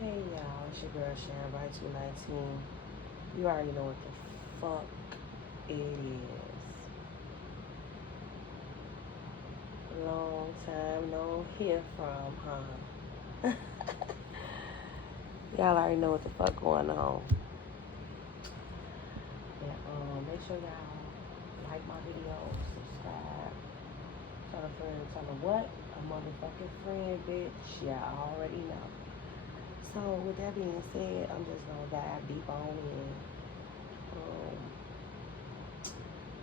Hey y'all, it's your girl Sharon by 219. You already know what the fuck it is. Long time no hear from, huh? Y'all already know what the fuck going on. Yeah, make sure y'all like my videos, subscribe, tell a friend, tell them what? A motherfucking friend, bitch. Y'all already know. So with that being said, I'm just gonna dive deep on in. Um,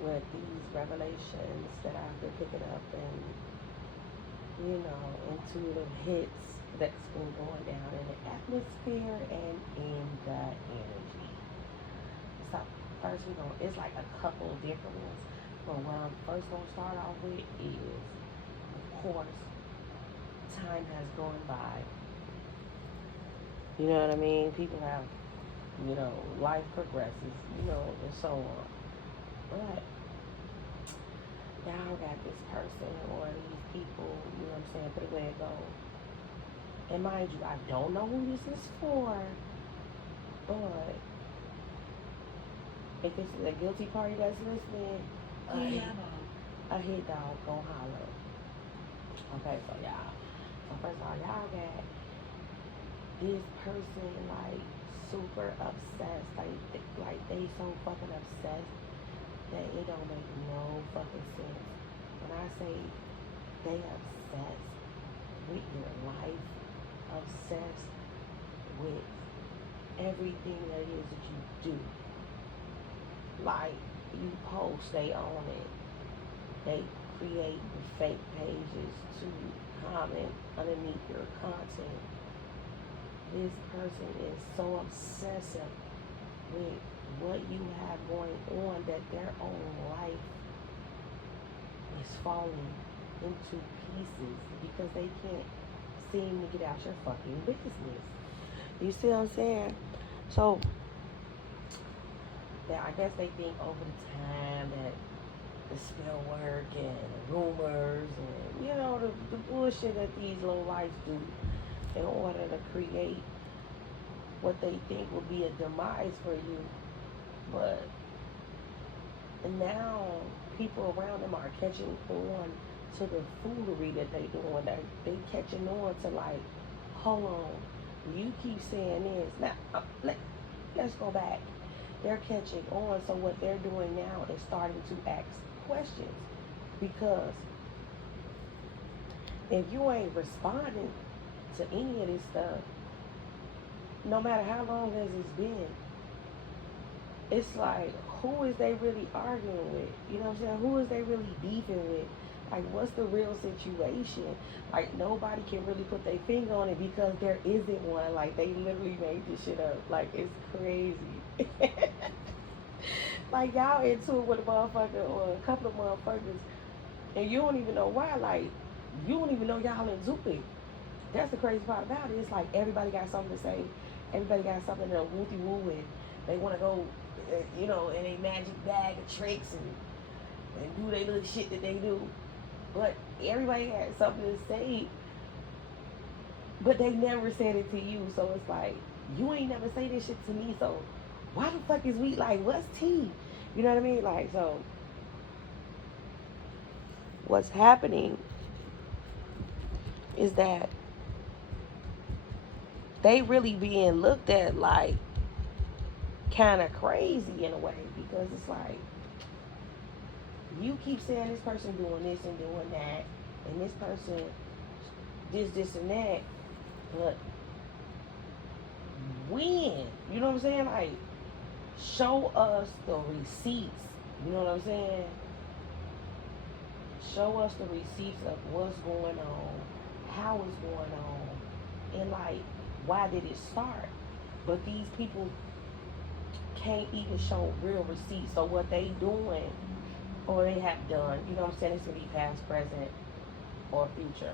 with these revelations that I've been picking up and, intuitive hits that's been going down in the atmosphere and in the energy. So first it's like a couple of different ones. But what I'm first gonna start off with is, of course, time has gone by. You know what I mean? People have, life progresses, and so on. But y'all got this person or these people, you know what I'm saying, put away it go. And mind you, I don't know who this is for, but if it's a guilty party that's listening, a hit dog gon' holler. Okay, so y'all. So first of all, y'all got this person like super obsessed, like they so fucking obsessed that it don't make no fucking sense. When I say they obsessed with your life, obsessed with everything that it is that you do. Like you post, they own it. They create fake pages to comment underneath your content. This person is so obsessive with what you have going on that their own life is falling into pieces because they can't seem to get out your fucking business. You see what I'm saying? So I guess they think over the time that the spell work and rumors and the bullshit that these low lives do in order to create what they think will be a demise for you. But now people around them are catching on to the foolery that they doing. They catching on to like, hold on, you keep saying this. Now let's go back. They're catching on, so what they're doing now is starting to ask questions because if you ain't responding to any of this stuff, no matter how long as it's been, it's like, who is they really arguing with? You know what I'm saying? Who is they really beefing with? Like, what's the real situation? Like, nobody can really put their finger on it because there isn't one. Like, they literally made this shit up. Like, it's crazy. Like, y'all into it with a motherfucker or a couple of motherfuckers, and you don't even know why. Like, you don't even know y'all into it. That's the crazy part about it. It's like everybody got something to say. Everybody got something to wooty woo and they want to go, in a magic bag of tricks and do their little shit that they do. But everybody had something to say, but they never said it to you. So it's like, you ain't never say this shit to me. So why the fuck is we like, what's tea? You know what I mean? Like, so what's happening is that they really being looked at like kind of crazy in a way because it's like you keep saying this person doing this and doing that and this person this and that, but when, you know what I'm saying, like show us the receipts, you know what I'm saying, show us the receipts of what's going on, how it's going on, and like why did it start. But these people can't even show real receipts. So what they doing or they have done, you know what I'm saying? It's gonna be past, present, or future.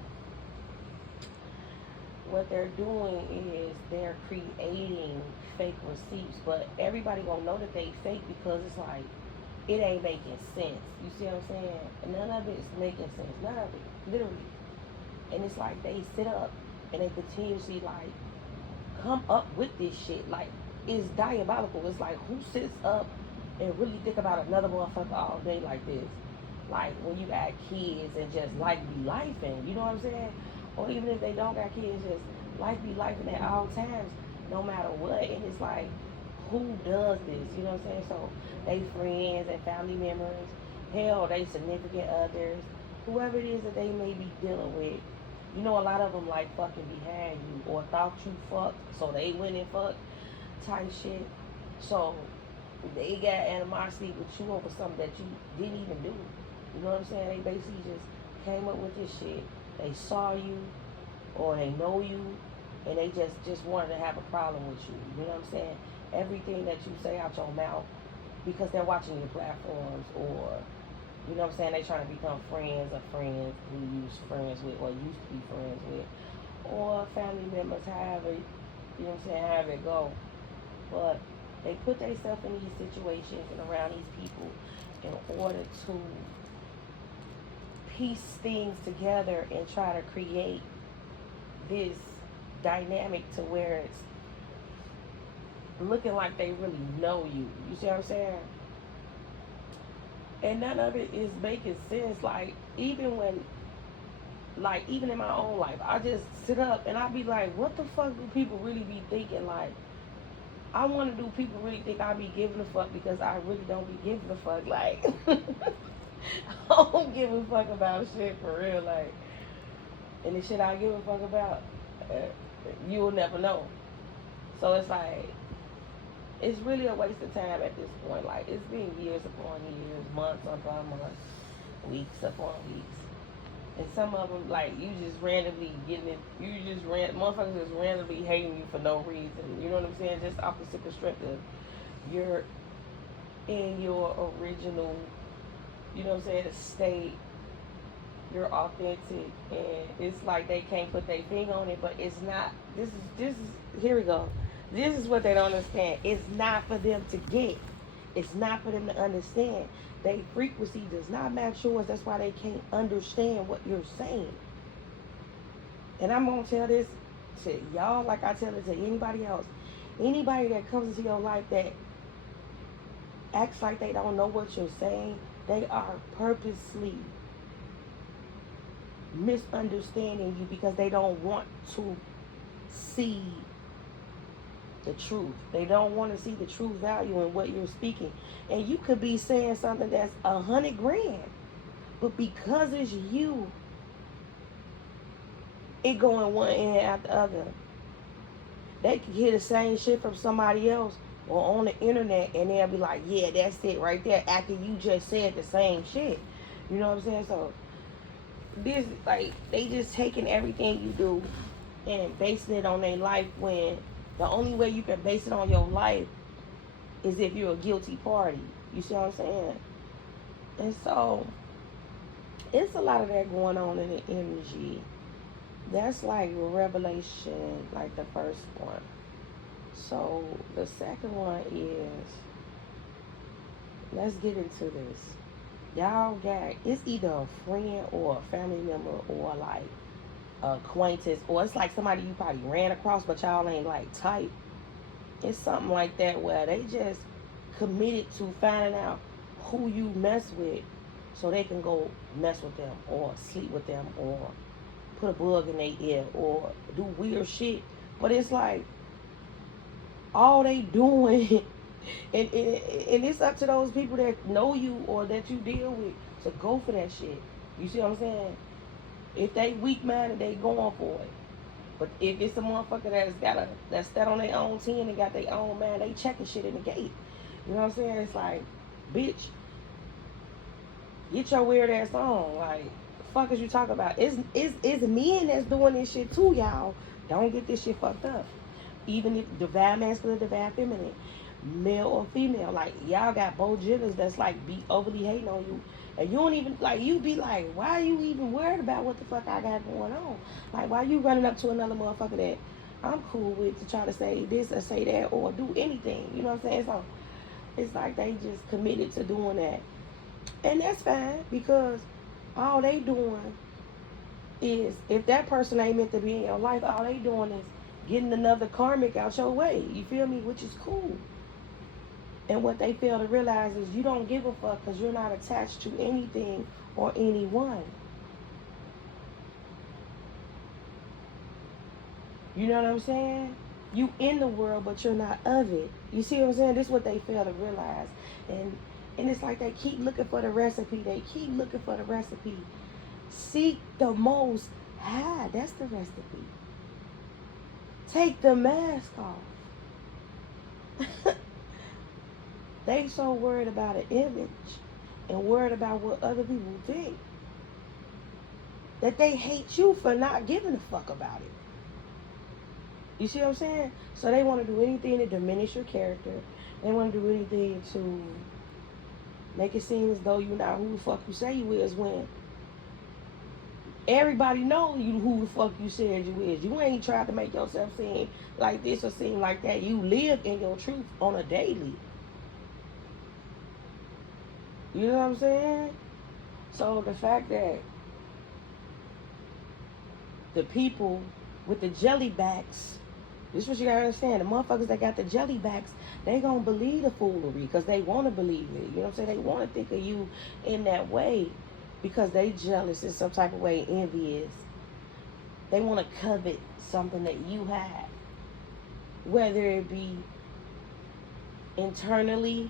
What they're doing is they're creating fake receipts, but everybody gonna know that they fake because it's like it ain't making sense. You see what I'm saying? None of it is making sense. None of it, literally. And it's like they sit up and they continuously like come up with this shit. Like, it's diabolical. It's like, who sits up and really think about another motherfucker all day like this? Like, when you got kids and just like be lifing, you know what I'm saying? Or even if they don't got kids, just like be lifing at all times, no matter what. And it's like, who does this? You know what I'm saying? So, they friends and family members, hell, they significant others, whoever it is that they may be dealing with. You know, a lot of them like fucking behind you or thought you fucked, so they went and fucked type shit. So they got animosity with you over something that you didn't even do. You know what I'm saying? They basically just came up with this shit. They saw you or they know you and they just wanted to have a problem with you. You know what I'm saying? Everything that you say out your mouth because they're watching your platforms or you know what I'm saying? They trying to become friends of friends who you was friends with or used to be friends with. Or family members, however, you know what I'm saying, however it go. But they put themselves in these situations and around these people in order to piece things together and try to create this dynamic to where it's looking like they really know you. You see what I'm saying? And none of it is making sense. Like, even in my own life, I just sit up and I be like, what the fuck do people really be thinking? Like, I wonder, do people really think I be giving a fuck because I really don't be giving a fuck? Like, I don't give a fuck about shit for real. Like, and the shit I give a fuck about, you will never know. So it's like, it's really a waste of time at this point. Like, it's been years upon years, months upon months, weeks upon weeks. And some of them, like, you just randomly getting it, motherfuckers just randomly hating you for no reason. You know what I'm saying? Just off the simple strength of you're in your original, you know what I'm saying, state. You're authentic. And it's like they can't put their finger on it, but it's not. This is, here we go. This is what they don't understand. It's not for them to get. It's not for them to understand. Their frequency does not match yours. That's why they can't understand what you're saying. And I'm going to tell this to y'all like I tell it to anybody else. Anybody that comes into your life that acts like they don't know what you're saying, they are purposely misunderstanding you because they don't want to see the truth. They don't want to see the true value in what you're speaking. And you could be saying something that's $100 grand, but because it's you, it going one end after the other. They could hear the same shit from somebody else or on the internet, and they'll be like, yeah, that's it right there, after you just said the same shit. You know what I'm saying? So this, like, they just taking everything you do and basing it on their life, when the only way you can base it on your life is if you're a guilty party. You see what I'm saying? And so it's a lot of that going on in the energy. That's like revelation, like the first one. So the second one is, let's get into this. Y'all got, it's either a friend or a family member or like acquaintance, or it's like somebody you probably ran across but y'all ain't like tight. It's something like that where they just committed to finding out who you mess with so they can go mess with them or sleep with them or put a bug in their ear or do weird shit. But it's like all they doing and it's up to those people that know you or that you deal with to go for that shit. You see what I'm saying? If they weak minded, they going for it. But if it's a motherfucker that's that on their own 10 and got their own mind, they checking shit in the gate. You know what I'm saying? It's like, bitch, get your weird ass on. Like, the fuck is you talking about? It's men that's doing this shit too, y'all. Don't get this shit fucked up. Even if divine masculine, divine feminine, male or female, like y'all got both genders that's like be overly hating on you. And you don't even, like, you be like, why are you even worried about what the fuck I got going on? Like, why you running up to another motherfucker that I'm cool with to try to say this or say that or do anything? You know what I'm saying? So it's like they just committed to doing that. And that's fine, because all they doing is, if that person ain't meant to be in your life, all they doing is getting another karmic out your way. You feel me? Which is cool. And what they fail to realize is you don't give a fuck because you're not attached to anything or anyone. You know what I'm saying? You in the world, but you're not of it. You see what I'm saying? This is what they fail to realize. And it's like they keep looking for the recipe. They keep looking for the recipe. Seek the most high. That's the recipe. Take the mask off. They so worried about an image and worried about what other people think that they hate you for not giving a fuck about it. You see what I'm saying? So they want to do anything to diminish your character. They want to do anything to make it seem as though you're not who the fuck you say you is, when everybody know you who the fuck you said you is. You ain't tried to make yourself seem like this or seem like that. You live in your truth on a daily. You know what I'm saying? So the fact that the people with the jelly backs, this is what you gotta understand. The motherfuckers that got the jelly backs, they gonna believe the foolery because they wanna believe it. You know what I'm saying? They wanna think of you in that way because they jealous in some type of way, envious. They wanna covet something that you have, whether it be internally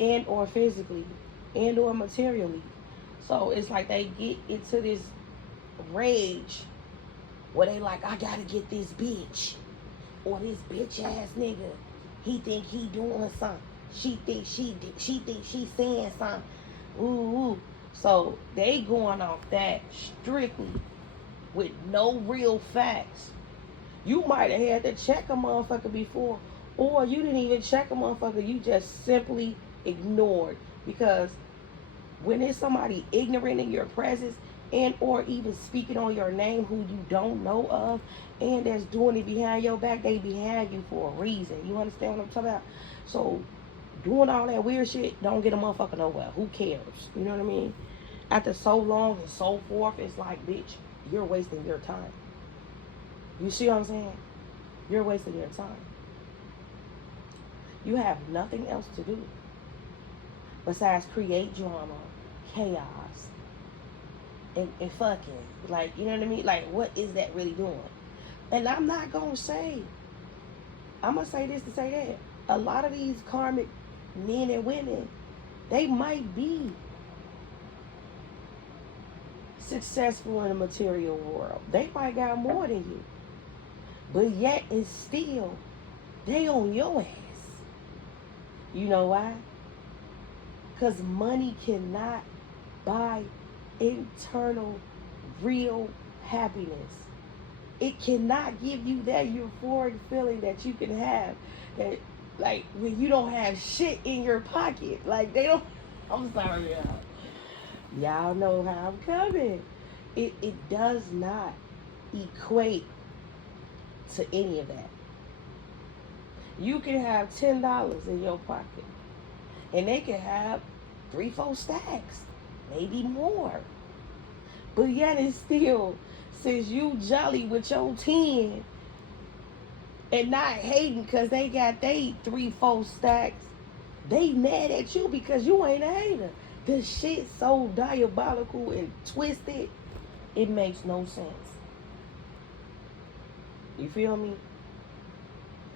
and or physically and or materially. So it's like they get into this rage where they like, I gotta get this bitch or this bitch ass nigga. He think he doing something. She think she saying something. Ooh. So they going off that strictly with no real facts. You might have had to check a motherfucker before, or you didn't even check a motherfucker. You just simply ignored, because when there's somebody ignorant in your presence and or even speaking on your name who you don't know of and that's doing it behind your back, they behind you for a reason. You understand what I'm talking about? So doing all that weird shit don't get a motherfucker nowhere. Who cares? You know what I mean? After so long and so forth, it's like, bitch, you're wasting your time. You see what I'm saying? You're wasting your time. You have nothing else to do besides create drama, chaos, and fucking. Like, you know what I mean? Like, what is that really doing? And I'm not going to say, I'm going to say this to say that. A lot of these karmic men and women, they might be successful in the material world. They might got more than you. But yet it's still, they on your ass. You know why? Because money cannot buy internal, real happiness. It cannot give you that euphoric feeling that you can have, that, like, when you don't have shit in your pocket. Like, they don't, I'm sorry, y'all. Y'all know how I'm coming. It does not equate to any of that. You can have $10 in your pocket, and they can have 3-4 stacks, maybe more. But yet it's still, since you jolly with your 10 and not hating because they got they 3-4 stacks, they mad at you because you ain't a hater. The shit so diabolical and twisted, it makes no sense. You feel me?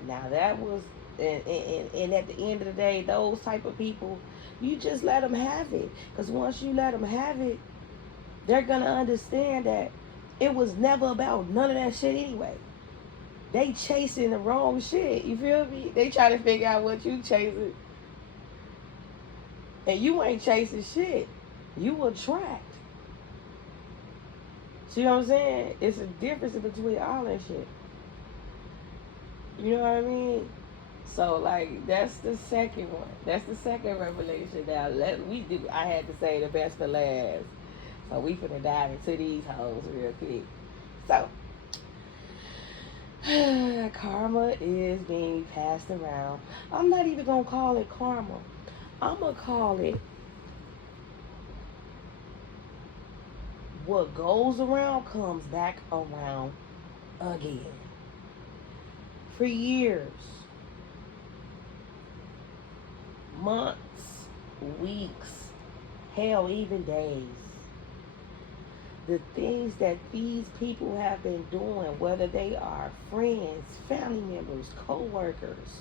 Now that was, and at the end of the day, those type of people, you just let them have it. Because once you let them have it, they're going to understand that it was never about none of that shit anyway. They chasing the wrong shit. You feel me? They try to figure out what you chasing. And you ain't chasing shit. You attract. See what I'm saying? It's a difference between all that shit. You know what I mean? So, like, that's the second one. That's the second revelation. Now, I had to say the best for last. So, we finna dive into these hoes real quick. So, karma is being passed around. I'm not even gonna call it karma. I'm gonna call it what goes around comes back around again. for years, months, weeks, hell, even days. The things that these people have been doing, whether they are friends, family members, co-workers,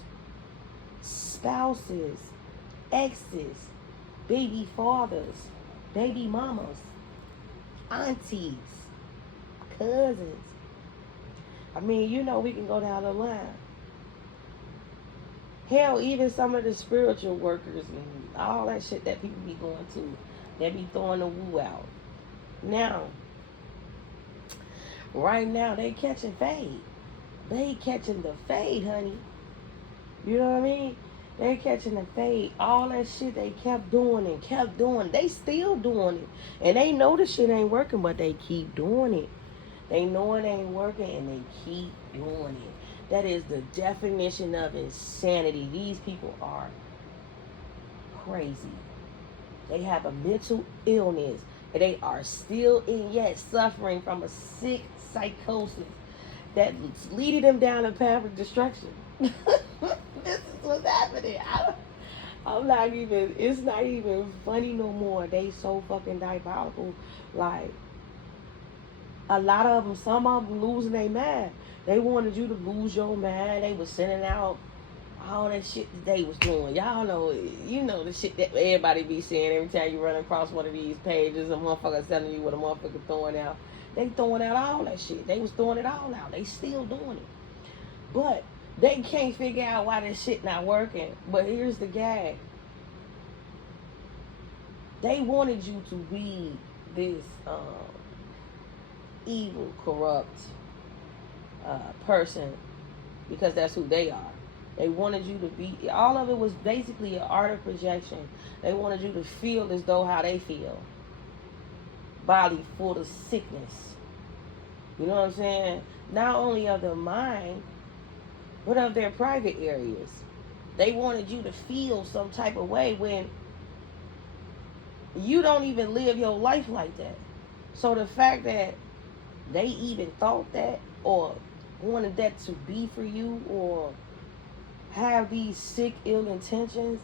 spouses, exes, baby fathers, baby mamas, aunties, cousins. I mean, you know, we can go down the line. Hell, even some of the spiritual workers and all that shit that people be going to, they be throwing the woo out. Now, right now, they catching fade. They catching the fade, honey. You know what I mean? They catching the fade. All that shit they kept doing and kept doing. They still doing it. And they know the shit ain't working, but they keep doing it. They know it ain't working and they keep doing it. That is the definition of insanity. These people are crazy. They have a mental illness. And they are still in yet suffering from a sick psychosis that's leading them down a path of destruction. This is what's happening. I'm not even, it's not even funny no more. They so fucking diabolical. Like, a lot of them, some of them losing their mind. They wanted you to lose your mind. They was sending out all that shit that they was doing. Y'all know, you know the shit that everybody be saying every time you run across one of these pages. A motherfucker telling you what a motherfucker throwing out. They throwing out all that shit. They was throwing it all out. They still doing it. But they can't figure out why this shit not working. But here's the gag. They wanted you to be this evil, corrupt person because that's who they are. They wanted you to be, all of it was basically an art of projection. They wanted you to feel as though how they feel. Body full of sickness. You know what I'm saying? Not only of the mind, but of their private areas. They wanted you to feel some type of way when you don't even live your life like that. So the fact that they even thought that or wanted that to be for you or have these sick, ill intentions,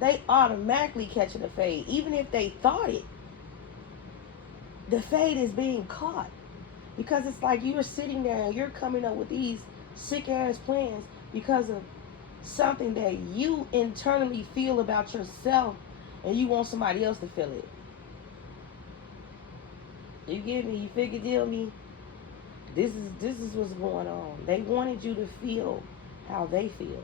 they automatically catching the fade. Even if they thought it, the fade is being caught. Because it's like you're sitting there and you're coming up with these sick ass plans because of something that you internally feel about yourself and you want somebody else to feel it. You get me? You figure me? This is what's going on. They wanted you to feel how they feel.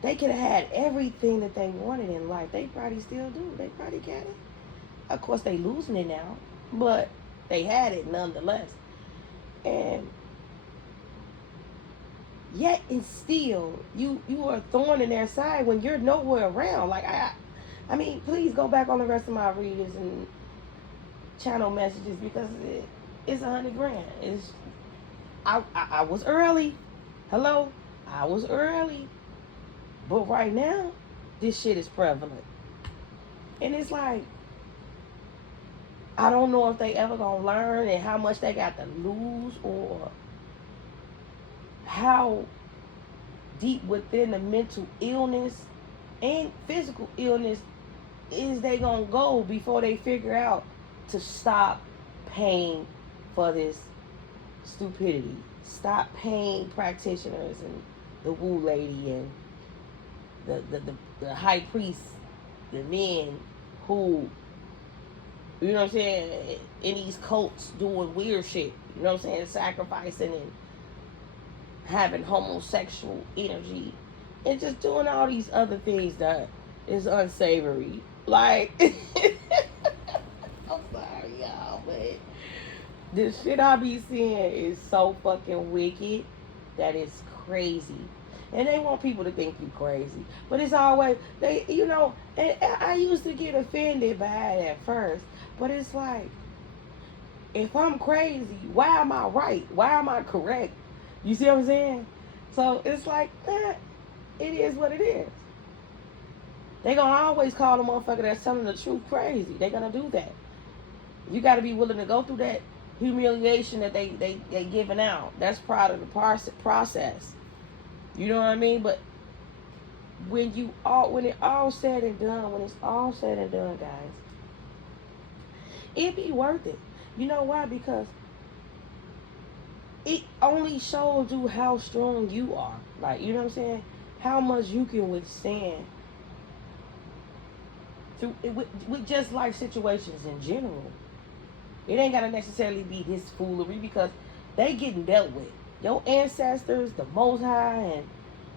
They could have had everything that they wanted in life. They probably still do. They probably got it. Of course, they losing it now, but they had it nonetheless. And yet and still, you are a thorn in their side when you're nowhere around. Like I mean, please go back on the rest of my readers and channel messages because it's $100 grand. It's I was early. Hello, I was early, but right now, this shit is prevalent, and it's like I don't know if they ever gonna learn and how much they got to lose or how deep within the mental illness and physical illness is they gonna go before they figure out to stop paying for this stupidity. Stop paying practitioners and the woo lady and the high priest, the men who, you know what I'm saying, in these cults doing weird shit, you know what I'm saying, sacrificing and having homosexual energy and just doing all these other things that is unsavory. Like, I'm sorry, y'all, but the shit I be seeing is so fucking wicked that it's crazy. And they want people to think you crazy. But it's always, they, you know, and I used to get offended by it at first. But it's like, if I'm crazy, why am I right? Why am I correct? You see what I'm saying? So it's like, it is what it is. They're going to always call the motherfucker that's telling the truth crazy. They're going to do that. You got to be willing to go through that humiliation that they giving out. That's part of the process. You know what I mean? But when it's all said and done, guys, it be worth it. You know why? Because it only shows you how strong you are. Like, you know what I'm saying? How much you can withstand through with just life situations in general. It ain't gotta necessarily be this foolery, because they getting dealt with. Your ancestors, the Most High, and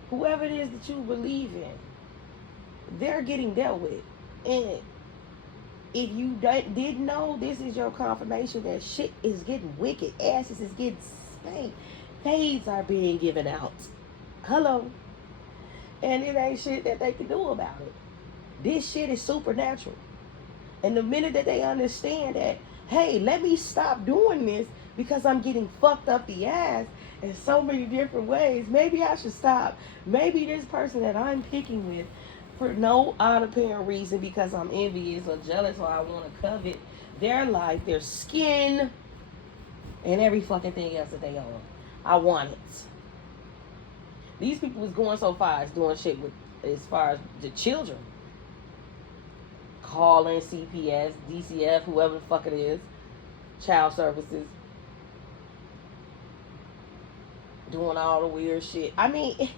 whoever it is that you believe in, they're getting dealt with. And if you didn't know, this is your confirmation that shit is getting wicked. Asses is getting spanked. Fades are being given out. Hello. And it ain't shit that they can do about it. This shit is supernatural. And the minute that they understand that, hey, let me stop doing this because I'm getting fucked up the ass in so many different ways. Maybe I should stop. Maybe this person that I'm picking with, for no odd apparent reason, because I'm envious or jealous or I want to covet their life, their skin, and every fucking thing else that they own. I want it. These people was going so far as doing shit with, as far as the children. Calling CPS, DCF, whoever the fuck it is, child services, doing all the weird shit. I mean,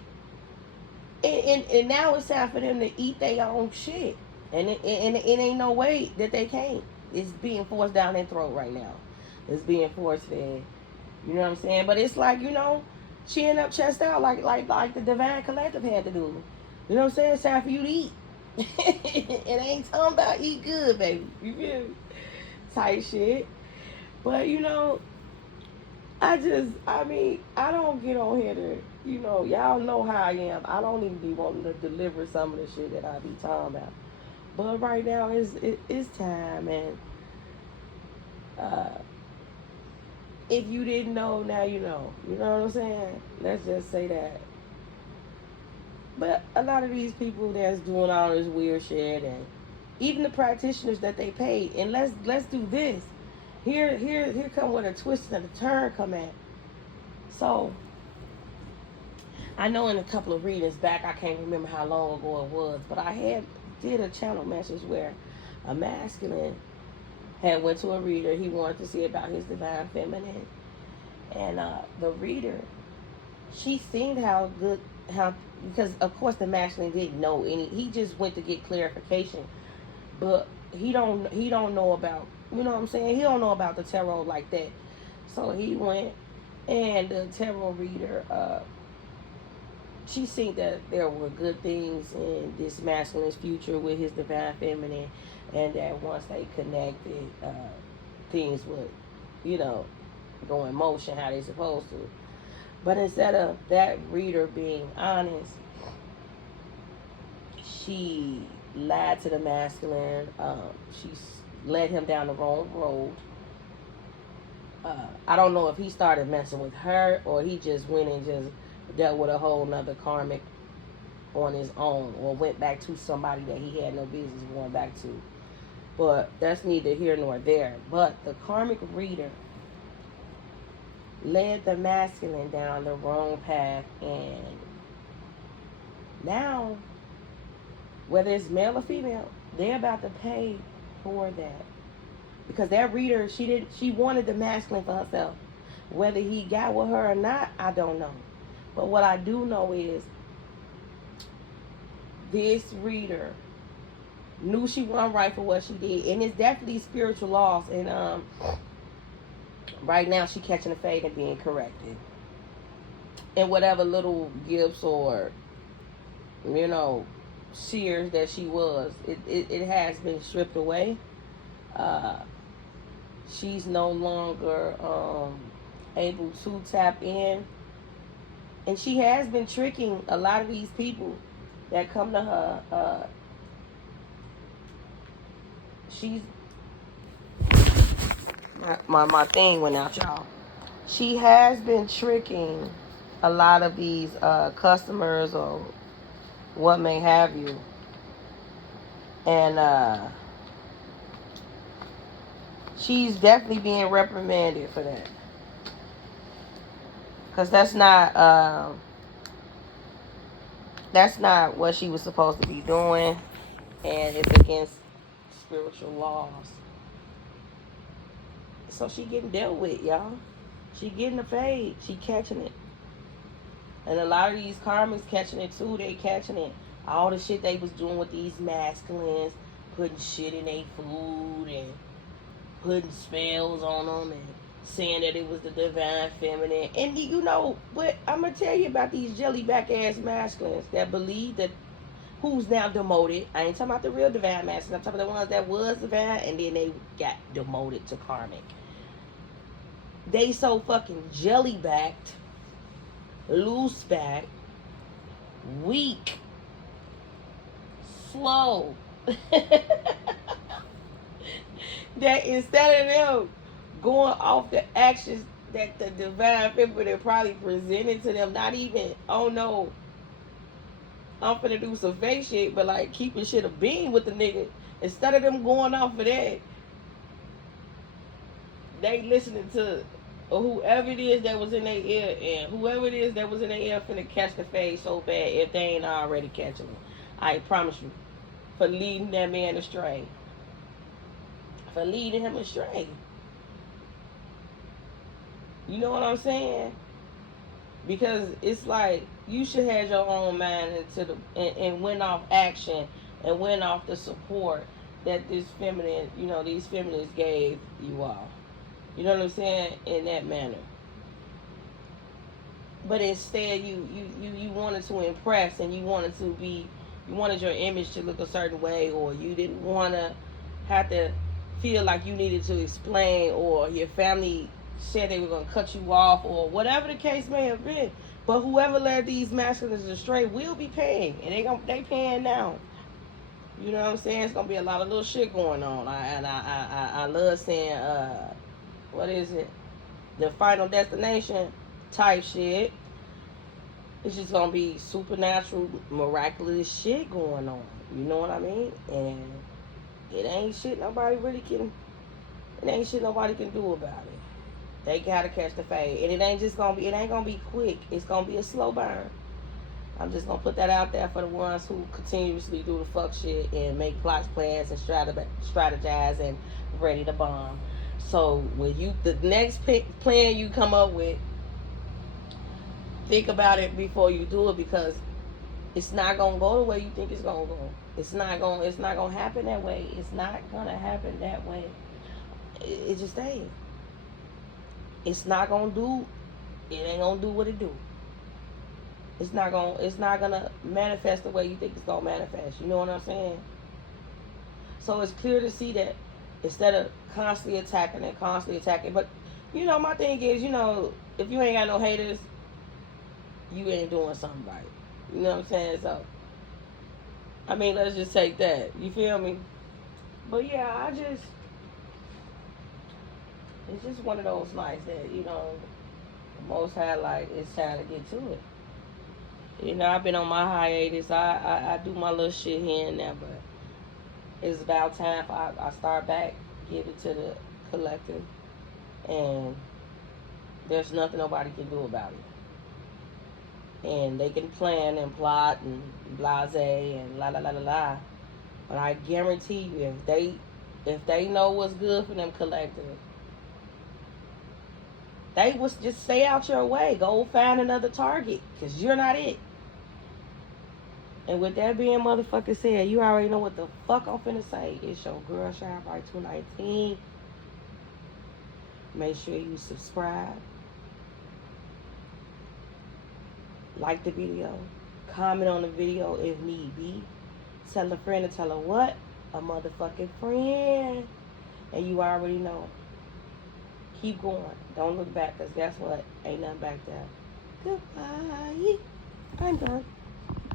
and now it's time for them to eat their own shit. And it ain't no way that they can't. It's being forced down their throat right now. It's being force fed. You know what I'm saying? But it's like, you know, she ended up chest out like the Divine Collective had to do. You know what I'm saying? It's time for you to eat. It ain't talking about eat good, baby. You feel me? Type shit. But, you know, I don't get on here to, you know, y'all know how I am. I don't even be wanting to deliver some of the shit that I be talking about. But right now, it's time, and if you didn't know, now you know. You know what I'm saying? Let's just say that. But a lot of these people that's doing all this weird shit, and even the practitioners that they paid, and let's do this. Here come where the twist and the turn come at. So I know in a couple of readings back, I can't remember how long ago it was, but I did a channel message where a masculine had went to a reader. He wanted to see about his divine feminine, and the reader, she seen how because of course the masculine didn't know any. He just went to get clarification, but he don't know about, you know what I'm saying? He don't know about the tarot like that. So he went, and the tarot reader, she seen that there were good things in this masculine's future with his divine feminine, and that once they connected, things would, you know, go in motion how they supposed to. But instead of that reader being honest, she lied to the masculine. She led him down the wrong road. I don't know if he started messing with her or he just went and just dealt with a whole nother karmic on his own, or went back to somebody that he had no business going back to. But that's neither here nor there. But the karmic reader led the masculine down the wrong path, and now, whether it's male or female, they're about to pay for that. Because that reader, she wanted the masculine for herself. Whether he got with her or not, I don't know. But what I do know is this reader knew she wasn't right for what she did. And it's definitely spiritual loss. And right now she catching a fade and being corrected. And whatever little gifts or, you know, seers that she was, it has been stripped away. She's no longer able to tap in. And she has been tricking a lot of these people that come to her. She's... My thing went out, y'all. She has been tricking a lot of these customers or what may have you. And She's definitely being reprimanded for that. Because that's not what she was supposed to be doing. And it's against spiritual laws. So she getting dealt with, y'all. She getting the fade. She catching it. And a lot of these karmics catching it too. They catching it. All the shit they was doing with these masculines, putting shit in their food and putting spells on them and saying that it was the divine feminine. And you know what? I'm going to tell you about these jellyback ass masculines that believe that who's now demoted. I ain't talking about the real divine masculines. I'm talking about the ones that was divine and then they got demoted to karmic. They so fucking jelly-backed, loose-backed, weak, slow, that instead of them going off the actions that the divine feminine probably presented to them, not even, oh no, I'm finna do some fake shit, but like keeping shit a bean with the nigga, instead of them going off of that, they listening to whoever it is that was in their ear, and whoever it is that was in their ear finna catch the fade so bad if they ain't already catching them. I promise you. For leading that man astray. For leading him astray. You know what I'm saying? Because it's like you should have your own mind and went off action and went off the support that this feminine, you know, these feminists gave you all. You know what I'm saying? In that manner. But instead, you wanted to impress and you wanted your image to look a certain way, or you didn't want to have to feel like you needed to explain, or your family said they were going to cut you off, or whatever the case may have been. But whoever led these masculines astray will be paying, and they paying now. You know what I'm saying? It's going to be a lot of little shit going on. I love saying, what is it? The Final Destination type shit. It's just gonna be supernatural, miraculous shit going on. You know what I mean? And it ain't shit nobody can do about it. They gotta catch the fade. And it ain't gonna be quick. It's gonna be a slow burn. I'm just gonna put that out there for the ones who continuously do the fuck shit and make plots, plans, and strategize and ready to bomb. So when the next plan you come up with, think about it before you do it, because it's not gonna go the way you think it's gonna go. It's not gonna happen that way. It's not gonna happen that way. It just ain't. It ain't gonna do what it do. It's not gonna manifest the way you think it's gonna manifest. You know what I'm saying? So it's clear to see that instead of constantly attacking, but you know, my thing is, you know, if you ain't got no haters, you ain't doing something right. You know what I'm saying? So, I mean, let's just take that. You feel me? But yeah, it's just one of those nights that, you know, most had like, it's time to get to it. You know, I've been on my hiatus. I do my little shit here and there, but it's about time I start back, give it to the collective, and there's nothing nobody can do about it. And they can plan and plot and blase and la la la la la, but I guarantee you, if they know what's good for them collective, they will just stay out your way. Go find another target, because you're not it. And with that being motherfucking said, you already know what the fuck I'm finna say. It's your girl, Shine Bright 219. Make sure you subscribe. Like the video. Comment on the video if need be. Tell a friend to tell her what? A motherfucking friend. And you already know. Keep going. Don't look back, because guess what? Ain't nothing back there. Goodbye. I'm done.